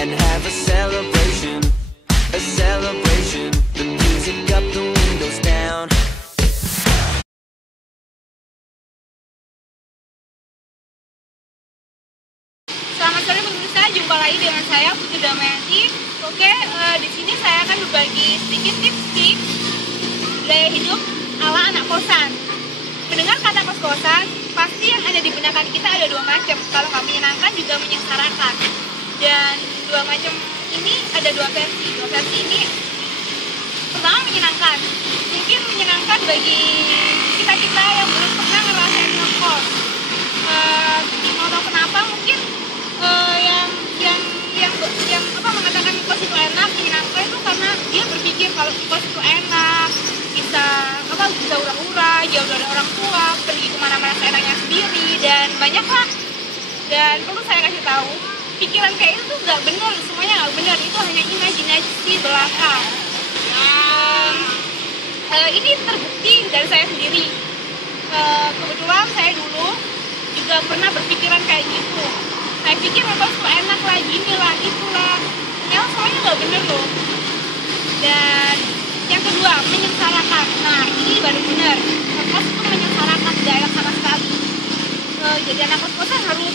and have a celebration, a celebration. The music up, the windows down. Selamat sore pemirsa, jumpa lagi dengan saya Putri Damayanti. Oke, di sini saya akan berbagi sedikit tips gaya hidup ala anak kosan. Mendengar kata kos-kosan, pasti yang ada di benak kita ada dua macam. Kalau nggak menyenangkan juga menyengsarakan. Dan dua macam ini ada dua versi. Dua versi ini pertama menyenangkan. Mungkin menyenangkan bagi kita yang belum pernah ngerasain ngekos. Mau tahu kenapa? Mungkin yang mengatakan kos itu enak, menyenangkan itu karena dia berpikir kalau kos itu enak, bisa hura-hura, jauh dari orang tua, pergi kemana-mana seenaknya sendiri, dan banyak lah. Dan perlu saya kasih tahu, pikiran kayak itu tuh nggak benar, semuanya nggak benar, itu hanya imajinasi belaka. Ini terbukti dari saya sendiri. Kebetulan saya dulu juga pernah berpikiran kayak gitu. Saya pikir kos itu enak lah, gini lah, itulah. Ternyata semuanya nggak benar loh. Dan yang kedua, menyengsarakan. Nah, ini baru benar. Kos itu menyengsarakan, tidak enak sama sekali. Jadi anak kos-kosan harus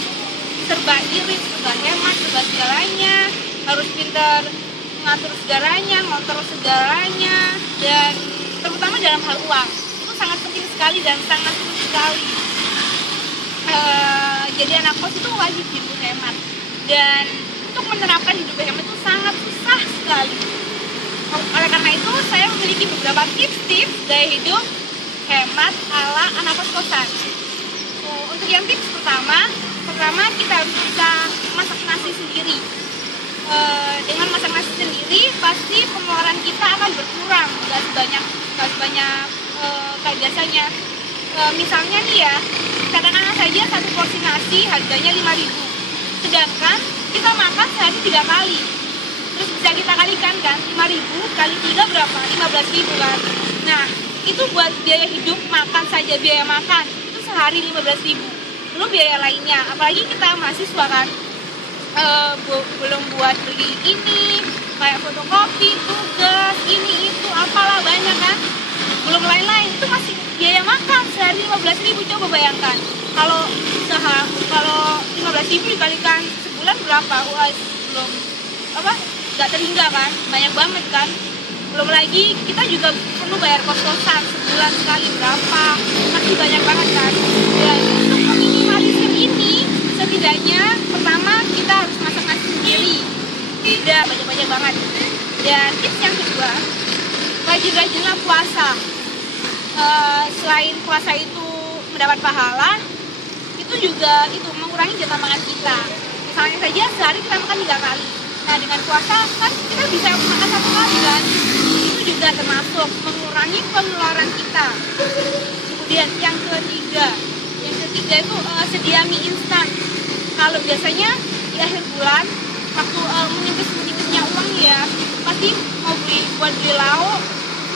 serba irit, serba hemat, serba segalanya. Harus pintar mengatur segalanya, ngontrol segalanya. Dan terutama dalam hal uang. Itu sangat penting sekali dan sangat sulit sekali. Jadi anak kos itu wajib hidup hemat. Dan untuk menerapkan hidup hemat itu sangat susah sekali. Oleh karena itu, saya memiliki beberapa tips-tips gaya hidup hemat ala anak kos-kosan. Untuk yang tips pertama kita harus bisa masak nasi sendiri. Dengan masak nasi sendiri, pasti pengeluaran kita akan berkurang, nggak sebanyak kayak biasanya. Misalnya nih ya, katakanlah saja satu porsi nasi harganya 5.000, sedangkan kita makan sehari 3 kali. Terus bisa kita kalikan kan, 5.000 kali 3 berapa? 15.000 kan. Nah, itu buat biaya hidup, makan saja biaya makan itu sehari 15.000. Belum biaya lainnya, apalagi kita mahasiswa kan, belum buat beli ini, kayak fotokopi, tugas, ini itu, apalah banyak kan. Belum lain-lain, itu masih biaya makan sehari 15.000. Coba bayangkan, kalau 15.000 dikalikan sebulan berapa? Wah, belum nggak terhingga kan, banyak banget kan. Belum lagi kita juga perlu bayar kos-kosan sebulan sekali berapa, masih banyak banget kan. Dan untuk meminimalisir ini, setidaknya pertama kita harus masak nasi sendiri, udah banyak banget. Dan tips yang kedua, rajin-rajinlah puasa. Selain puasa itu mendapat pahala, itu juga mengurangi jatah makan kita. Misalnya saja sehari kita makan 3 kali. Nah, dengan puasa kan kita bisa makan 1 kali kan. Itu juga termasuk mengurangi pengeluaran kita. Kemudian yang ketiga itu sedia mie instan. Kalau biasanya di akhir bulan waktu menipis-menipisnya uang ya, pasti mau buat beli lauk,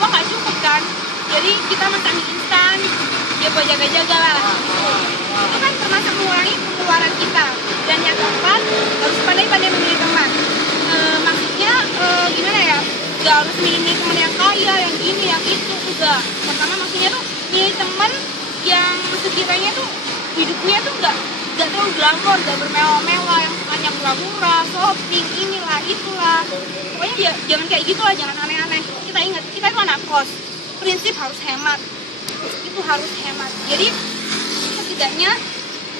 uang nggak cukup kan. Jadi kita masak mie instan, ya buat jaga-jaga lah. Itu kan termasuk mengurangi pengeluaran kita. Dan yang keempat, harus pandai-pandai memilih teman. Maksudnya gimana ya? Gak harus milih teman yang kaya, yang gini, yang itu, enggak. Pertama maksudnya tuh milih teman yang sekiranya tuh hidupnya tuh gak terlalu glamor, gak bermewah-mewah, yang sukanya murah-murah, shopping, inilah, itulah. Pokoknya ya, jangan kayak gitulah, jangan aneh-aneh. Kita ingat, kita itu anak kos. Prinsip harus hemat. Itu harus hemat. Jadi setidaknya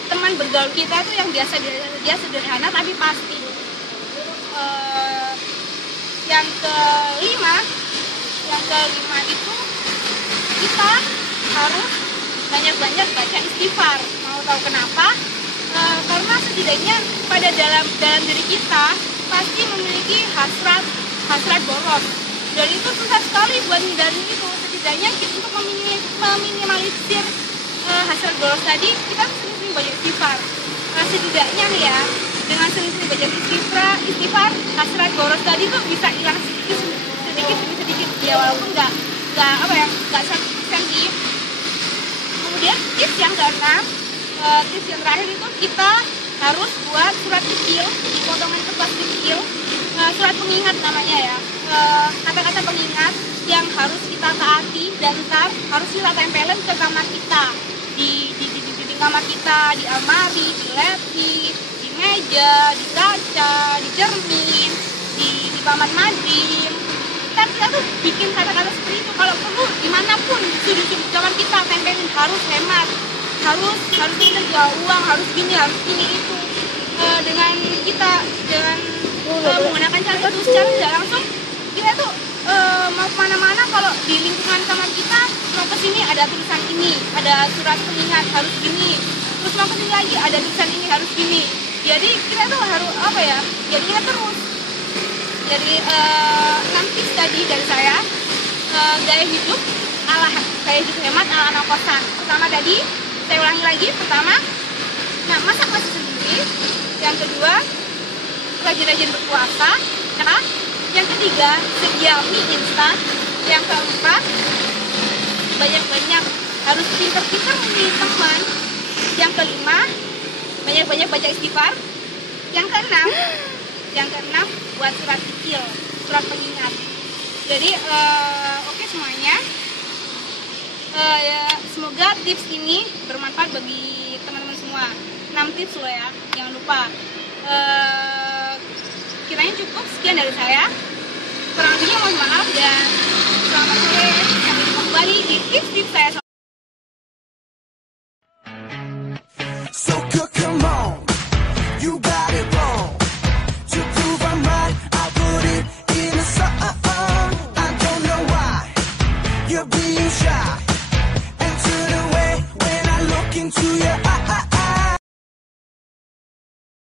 teman bergaul kita tuh yang dia sederhana tapi pasti. Yang kelima itu kita harus banyak-banyak baca istighfar. Mau tahu kenapa? Karena setidaknya pada dalam diri kita pasti memiliki hasrat boros. Dan itu susah sekali buat hindarin itu. Setidaknya untuk meminimalisir hasrat boros tadi, kita sering baca istighfar. Setidaknya nih ya, dengan sering baca istighfar, hasrat boros tadi tuh bisa hilang sedikit ya, walaupun nggak 100% sih. Kemudian tips yang keenam, tips yang terakhir itu kita harus buat surat kecil, potongan kertas kecil pengingat namanya ya. Kata-kata pengingat yang harus kita taati dan ntar harus kita tempelin ke kamar kita, di kamar kita, di almari, di lepis, di meja, di kaca, di cermin, di paman mading. Kan kita tuh bikin kata-kata seperti itu. Kalau perlu dimanapun sudut-sudut kamar kita tempelin, harus hemat, harus kita jual uang, harus gini itu. Dengan kita menggunakan cara itu secara tidak langsung, kita tuh mau kemana-mana, kalau di lingkungan kamar kita mau ke sini ada tulisan ini, ada surat pengingat harus gini, terus mau ke sini lagi ada tulisan ini harus gini. Jadi kita tuh harus apa ya? Jadi ingat terus. Jadi 6 tips tadi dari saya, gaya hidup hemat ala anak kosan. Pertama tadi saya ulangi lagi, pertama, masak nasi sendiri. Yang kedua, rajin-rajin berpuasa. Yang ketiga, sedia mie instan. Yang keempat, banyak-banyak harus pinter-pinter memilih teman. Yang kelima, banyak-banyak baca istighfar. Yang keenam, buat surat kecil, surat pengingat. Jadi oke semuanya. Semoga tips ini bermanfaat bagi teman-teman semua. 6 tips loh ya, jangan lupa. Kiranya cukup, sekian dari saya. Kurang lebihnya mohon maaf dan selamat sore. Sampai jumpa kembali di tips-tips saya. So come on, you got it wrong. To prove I'm right, I put it in a song. I don't know why you're being shy and turn away when I look into your eyes.